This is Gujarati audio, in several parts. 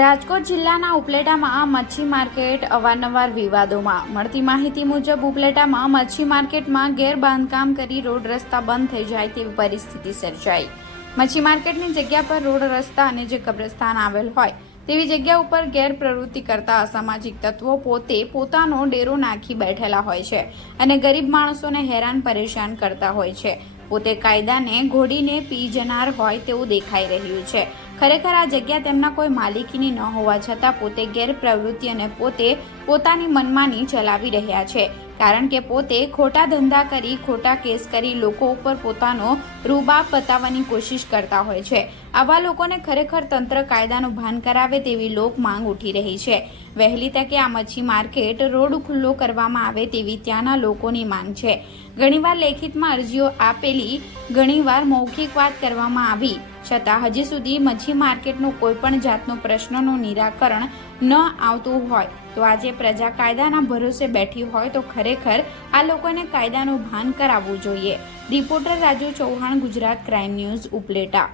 રાજકોટ જિલ્લાના ઉપલેટામાં મચ્છી માર્કેટ અવારનવાર વિવાદોમાં. મળતી માહિતી મુજબ ઉપલેટામાં મચ્છી માર્કેટમાં ગેરબાંધકામ કરી રોડ રસ્તા બંધ થઈ જાય તેવી પરિસ્થિતિ સર્જાઈ. મચ્છી માર્કેટની જગ્યા પર રોડ રસ્તા અને જે કબ્રસ્તાન આવેલ હોય તેવી જગ્યા ઉપર ગેરપ્રવૃત્તિ કરતા અસામાજિક તત્વો પોતે પોતાનો ડેરો નાખી બેઠેલા હોય છે અને ગરીબ માણસોને હેરાન પરેશાન કરતા હોય છે. પોતે કાયદાને ઘોડીને પી જનાર હોય તેવું દેખાઈ રહ્યું છે. ખરેખર આ જગ્યા તેમના કોઈ માલિકીની ન હોવા છતાં પોતે ગેરપ્રવૃત્તિ અને પોતે પોતાની મનમાની ચલાવી રહ્યા છે. કારણ કે પોતે ખોટા ધંધા કરી, ખોટા કેસ કરી લોકો ઉપર પોતાનો રૂબાબ બતાવવાની કોશિશ કરતા હોય છે. આવા લોકોને ખરેખર તંત્ર કાયદાનું ભાન કરાવે તેવી લોક માંગ ઉઠી રહી છે. વહેલી તકે આ મચ્છી માર્કેટ રોડ ખુલ્લો કરવામાં આવે તેવી ત્યાંના લોકોની માંગ છે. ઘણીવાર લેખિતમાં અરજીઓ આપેલી, ઘણીવાર મૌખિક વાત કરવામાં આવી છતાં હજી સુધી મચ્છી માર્કેટનો કોઈ પણ જાતનો પ્રશ્નનું નિરાકરણ ન આવતું હોય તો આજે પ્રજા કાયદાના ભરોસે બેઠી હોય તો ખરેખર આ લોકોને કાયદાનું ભાન કરાવવું જોઈએ. Reporter Raju Chauhan, Gujarat crime news, Upleta.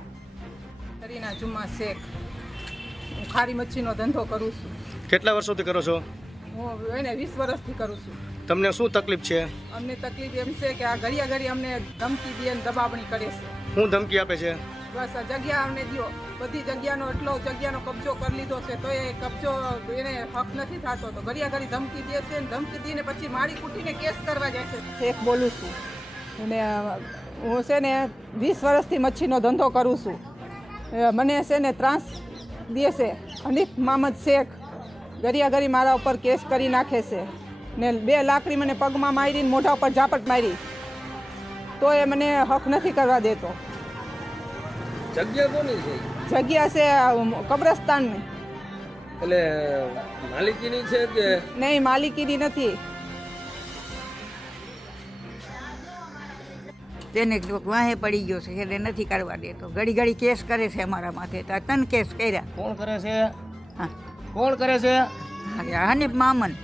Kareena Jumma Shaikh. હું ખારી મચ્છીનો ધંધો કરું છું. કેટલા વર્ષોથી કરો છો? હું એને 20 વર્ષથી કરું છું. તમને શું તકલીફ છે? અમને તકલીફ એમ છે કે આ ઘડી અમને ધમકી દે અને દબાવણી કરે છે. શું ધમકી આપે છે? બસ આ જગ્યા અમને દો, બધી જગ્યાનો કબજો કરી લીધો છે તો એ કબજો એને હક નથી થતો તો ઘડી ધમકી દે છે અને ધમકી દઈને પછી મારી કૂટીને કેસ કરવા જાય છે. શેખ બોલું છું અને હું છે ને 20 વર્ષથી મચ્છીનો ધંધો કરું છું. મને છે ને ત્રાસ દે છે. હનીફ મહમદ શેખ ઘડી મારા ઉપર કેસ કરી નાખે છે ને 2 લાકડી મને પગમાં મારી, મોઢા ઉપર ઝાપટ મારી તો એ મને હક નથી કરવા દેતો. જગ્યા કોની છે? જગ્યા છે કબ્રસ્તાનની. એટલે માલિકીની છે કે નહીં? માલિકીની નથી. તેને વાહે પડી ગયો છે એટલે નથી કરવા દેતો. ઘડી કેસ કરે છે અમારા માથે. તો 3 કેસ કર્યા. કોણ કરે છે? હા, કોણ કરે છે? હનીફ મહમદ.